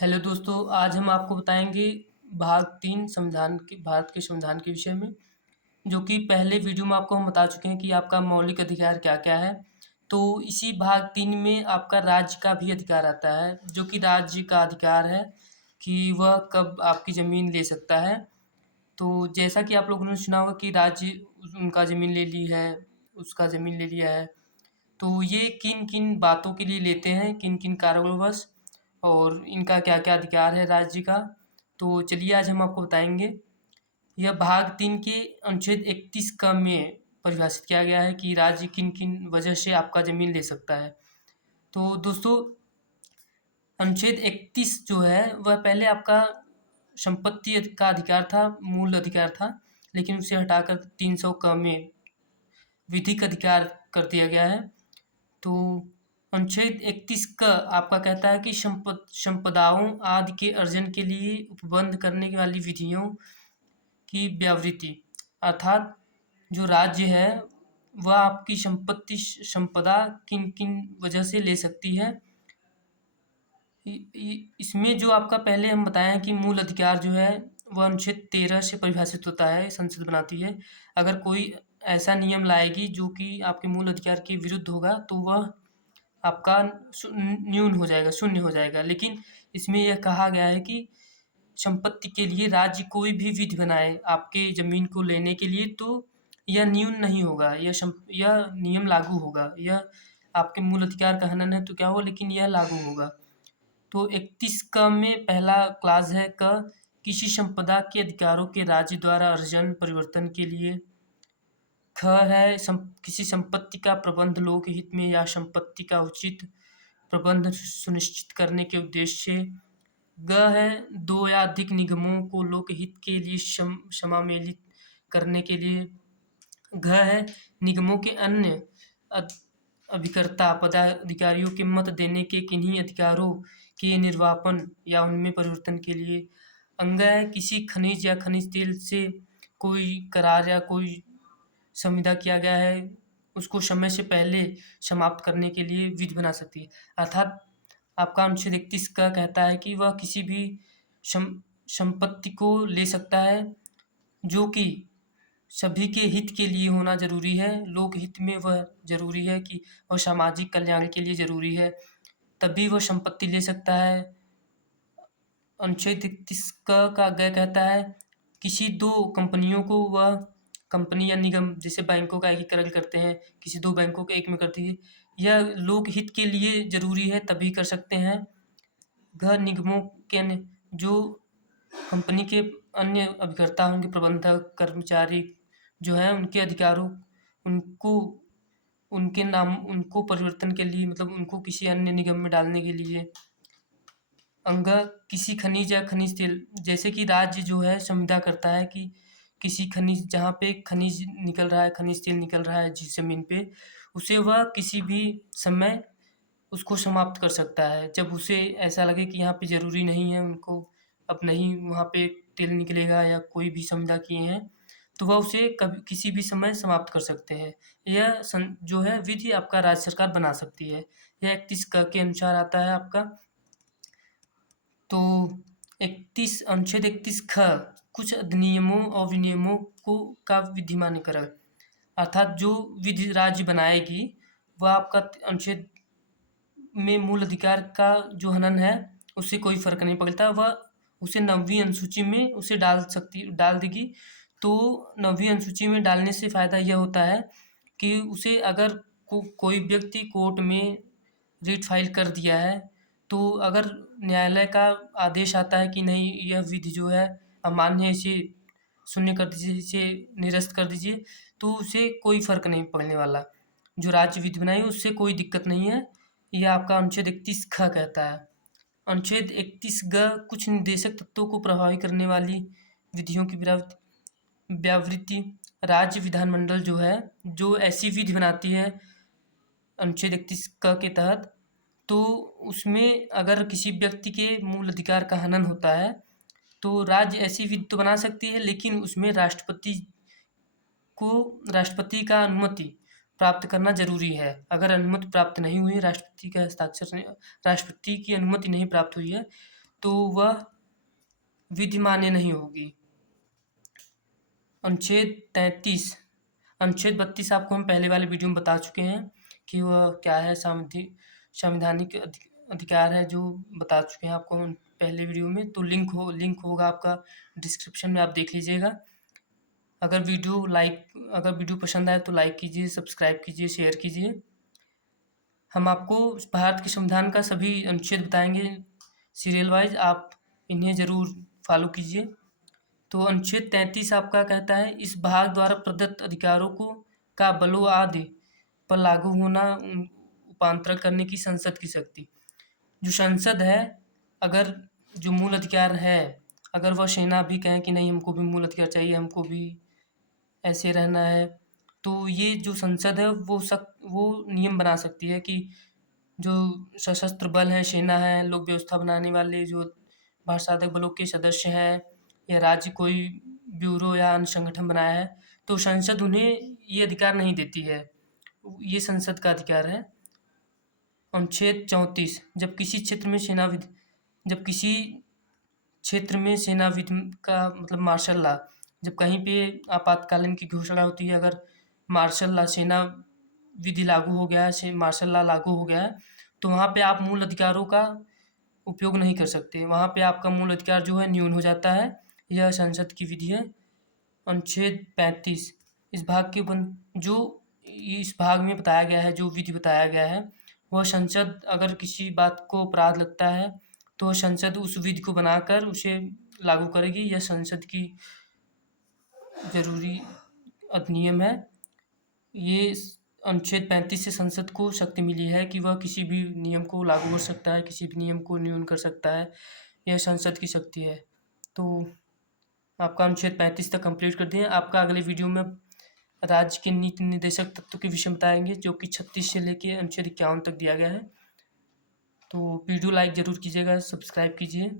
Hello दोस्तों, आज हम आपको बताएंगे भाग 3 संविधान के भारत के संविधान के विषय में, जो कि पहले वीडियो में आपको हम बता चुके हैं कि आपका मौलिक अधिकार क्या-क्या है। तो इसी भाग 3 में आपका राज्य का भी अधिकार आता है, जो कि राज्य का अधिकार है कि वह कब आपकी ज़मीन ले सकता है। तो जैसा कि आप लोगों ने सुना होगा कि राज्य उनका ज़मीन ले ली है, उसका ज़मीन ले लिया है। तो ये किन-किन बातों के लिए लेते हैं, किन-किन कारणवश और इनका क्या-क्या अधिकार है राज्य का। तो चलिए आज हम आपको बताएँगे। यह भाग 3 के अनुच्छेद 31 क में परिभाषित किया गया है कि राज्य किन-किन वजह से आपका ज़मीन ले सकता है। तो दोस्तों, अनुच्छेद 31 जो है वह पहले आपका संपत्ति का अधिकार था, मूल अधिकार था, लेकिन उसे हटाकर 300 क में विधिक अधिकार कर दिया गया है। तो अनुच्छेद 31 क आपका कहता है कि संपदाओं आदि के अर्जन के लिए उपबंध करने वाली विधियों की व्यावृत्ति, अर्थात जो राज्य है वह आपकी संपदा किन-किन वजह से ले सकती है। इसमें जो आपका पहले हम बताएँ कि मूल अधिकार जो है वह अनुच्छेद 13 से परिभाषित होता है, संसद बनाती है। अगर कोई ऐसा नियम लाएगी जो कि आपके मूल अधिकार के विरुद्ध होगा तो वह आपका न्यून हो जाएगा, शून्य हो जाएगा। लेकिन इसमें यह कहा गया है कि संपत्ति के लिए राज्य कोई भी विधि बनाए आपके ज़मीन को लेने के लिए, तो यह न्यून नहीं होगा, यह नियम लागू होगा। यह आपके मूल अधिकार का हनन है तो क्या हो, लेकिन यह लागू होगा। तो 31 क में पहला क्लॉज़ है क, किसी संपदा के अधिकारों के राज्य द्वारा अर्जन परिवर्तन के लिए। ख है किसी संपत्ति का प्रबंध लोकहित में या संपत्ति का उचित प्रबंध सुनिश्चित करने के उद्देश्य से। ग है दो या अधिक निगमों को लोकहित के लिए समामेलित करने के लिए। घ है निगमों के अन्य अभिकर्ता पदाधिकारियों के मत देने के किन्हीं अधिकारों के निर्वापन या उनमें परिवर्तन के लिए। अंग है किसी खनिज या खनिज तेल से कोई करार या कोई संविदा किया गया है, उसको समय से पहले समाप्त करने के लिए विधि बना सकती है। अर्थात आपका अनुच्छेद 31 का कहता है कि वह किसी भी संपत्ति को ले सकता है जो कि सभी के हित के लिए होना ज़रूरी है। लोकहित में वह ज़रूरी है कि वह सामाजिक कल्याण के लिए ज़रूरी है, तभी वह संपत्ति ले सकता है। अनुच्छेद 31 का ग कहता है किसी दो कंपनियों को वह कंपनी या निगम जैसे बैंकों का एकीकरण करते हैं, किसी दो बैंकों को एक में करती है, यह लोकहित के लिए ज़रूरी है तभी कर सकते हैं। घ निगमों के अन्य जो कंपनी के अन्य अभिकर्ता होंगे, प्रबंधक, कर्मचारी जो हैं उनके अधिकारों उनको उनके नाम उनको परिवर्तन के लिए, मतलब उनको किसी अन्य निगम में डालने के लिए। अंग किसी खनिज या खनिज तेल, जैसे कि राज्य जो है संविदा करता है कि किसी खनिज जहाँ पे खनिज निकल रहा है, खनिज तेल निकल रहा है जिस ज़मीन पे, उसे वह किसी भी समय उसको समाप्त कर सकता है। जब उसे ऐसा लगे कि यहाँ पे ज़रूरी नहीं है उनको, अब नहीं वहाँ पे तेल निकलेगा या कोई भी संविदा किए हैं, तो वह उसे कभी किसी भी समय समाप्त कर सकते हैं। यह जो है विधि आपका राज्य सरकार बना सकती है। यह 31 क के अनुसार आता है आपका। तो 31 अनुच्छेद 31 ख कुछ अधिनियमों और विनियमों को का विधिमान्यकरण, अर्थात जो विधि राज्य बनाएगी वह आपका अनुच्छेद में मूल अधिकार का जो हनन है उससे कोई फ़र्क नहीं पड़ता, वह उसे 9वीं अनुसूची में उसे डाल देगी। तो 9वीं अनुसूची में डालने से फ़ायदा यह होता है कि उसे अगर कोई व्यक्ति कोर्ट में रिट फाइल कर दिया है, तो अगर न्यायालय का आदेश आता है कि नहीं यह विधि जो है अमान्य है, इसे शून्य कर दीजिए, इसे निरस्त कर दीजिए, तो उसे कोई फ़र्क नहीं पड़ने वाला। जो राज्य विधि बनाई उससे कोई दिक्कत नहीं है। यह आपका अनुच्छेद 31 ख कहता है। अनुच्छेद 31 ग कुछ निर्देशक तत्वों को प्रभावी करने वाली विधियों की व्यावृत्ति, राज्य विधानमंडल जो है जो ऐसी विधि बनाती है अनुच्छेद 31 क के तहत, तो उसमें अगर किसी व्यक्ति के मूल अधिकार का हनन होता है तो राज्य ऐसी विधि तो बना सकती है, लेकिन उसमें राष्ट्रपति का अनुमति प्राप्त करना ज़रूरी है। अगर अनुमति प्राप्त नहीं हुई, राष्ट्रपति का हस्ताक्षर नहीं, राष्ट्रपति की अनुमति नहीं प्राप्त हुई है, तो वह विधि मान्य नहीं होगी। अनुच्छेद 33, अनुच्छेद 32 आपको हम पहले वाले वीडियो में बता चुके हैं कि वह क्या है। संवैधानिक अधिकार है, जो बता चुके हैं आपको हम पहले वीडियो में। तो लिंक होगा आपका डिस्क्रिप्शन में, आप देख लीजिएगा। अगर वीडियो पसंद आए तो लाइक कीजिए, सब्सक्राइब कीजिए, शेयर कीजिए। हम आपको भारत के संविधान का सभी अनुच्छेद बताएंगे सीरियल वाइज, आप इन्हें ज़रूर फॉलो कीजिए। तो अनुच्छेद 33 आपका कहता है, इस भाग द्वारा प्रदत्त अधिकारों का बलोआदि पर लागू होना उपांतर करने की संसद की शक्ति। जो संसद है, अगर जो मूल अधिकार है, अगर वह सेना भी कहें कि नहीं हमको भी मूल अधिकार चाहिए, हमको भी ऐसे रहना है, तो ये जो संसद है वो नियम बना सकती है कि जो सशस्त्र बल हैं, सेना है, लोक व्यवस्था बनाने वाले जो भारत साधक बलों के सदस्य हैं, या राज्य कोई ब्यूरो या अन्य संगठन बनाया है, तो संसद उन्हें ये अधिकार नहीं देती है। ये संसद का अधिकार है। अनुच्छेद 34, जब किसी क्षेत्र में सेना विधि का मतलब मार्शल लॉ, जब कहीं पे आपातकालीन की घोषणा होती है, अगर मार्शल लॉ सेना विधि लागू हो गया है, मार्शल लॉ लागू हो गया है, तो वहाँ पे आप मूल अधिकारों का उपयोग नहीं कर सकते। वहाँ पे आपका मूल अधिकार जो है न्यून हो जाता है। यह संसद की विधि है। अनुच्छेद 35, इस भाग में बताया गया है, जो विधि बताया गया है, वह संसद अगर किसी बात को अपराध लगता है तो संसद उस विधि को बनाकर उसे लागू करेगी। यह संसद की जरूरी अधिनियम है। ये अनुच्छेद 35 से संसद को शक्ति मिली है कि वह किसी भी नियम को लागू कर सकता है, किसी भी नियम को न्यून कर सकता है। यह संसद की शक्ति है। तो आपका अनुच्छेद 35 तक कंप्लीट कर दिए। आपका अगले वीडियो में राज्य के नीति निर्देशक तत्व के विषय बताएंगे, जो कि 36 से लेके अनुच्छेद 51 तक दिया गया है। तो वीडियो लाइक ज़रूर कीजिएगा, सब्सक्राइब कीजिए।